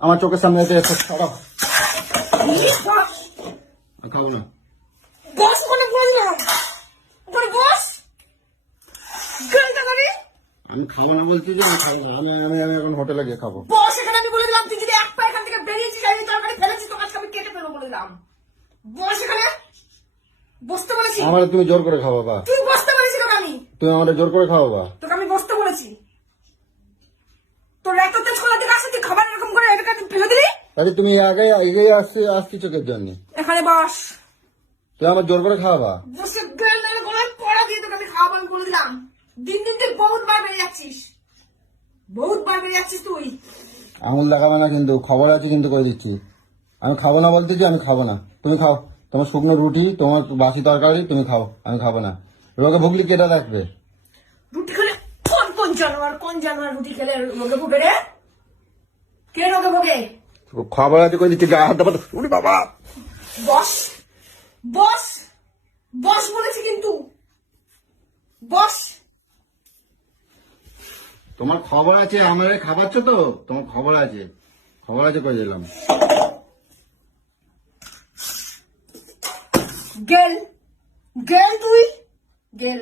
আমার চোখের সামনে এসে ছাড়াও, খাবো না। বস ওখানে বললাম ওখানে বস আমি খাবো না বলছি যে আমি খাবো না। আমি আমি আমি এখন হোটেলে গিয়ে খাবো। বস এখানে আমি বলে দিলাম তুই যদি এক পা এখান থেকে বেরিয়েছিস আমি তরকারি ফেলেছি তোকে আজকে আমি কেটে ফেলবো বলে দিলাম। বস এখানে বসতে বলেছি। আমার তুমি জোর করে খাবো বা? তুই বসতে বলেছি তোকে আমি। তুমি আমাদের জোর করে খাবো বা? তোকে আমি বসতে বলেছি। তোর এত তেজ কলা থেকে আসছে তুই খাবার এরকম করে এটাকে ফেলে দিলি। তাহলে তুমি আগে এগিয়ে আসছি চোখের জন্য। এখানে বস। তুমি আমার জোর করে খাওয়া? বসে গেল না গলায় পড়া দিয়ে তোকে আমি খাওয়াবো আমি বলে দিলাম। দিন দিন তুই বহুত বার বেড়ে যাচ্ছিস, বহুত বার বেড়ে যাচ্ছিস তুই। আঙুল দেখাবে না কিন্তু, খবর আছে কিন্তু করে দিচ্ছি। আমি খাবো না বলতেছি, আমি খাবো না। তুমি খাও, তোমার শুকনো রুটি, তোমার বাসি তরকারি তুমি খাও, আমি খাবো না। রোগে ভুগলি কেটে রাখবে। রুটি খেলে কোন জানোয়ার রুটি খেলে রোগে ভোগে রে? কে রোগে ভোগে? খবর আছে করে দিচ্ছি, গায়ে হাত দেবো। উনি বাবা, বস বস বস বলেছি কিন্তু বস। তোমার খবর আছে, আমার খাবাচ্ছ তো, তোমার খবর আছে করে দিলাম। গেল গেল তুই গেল।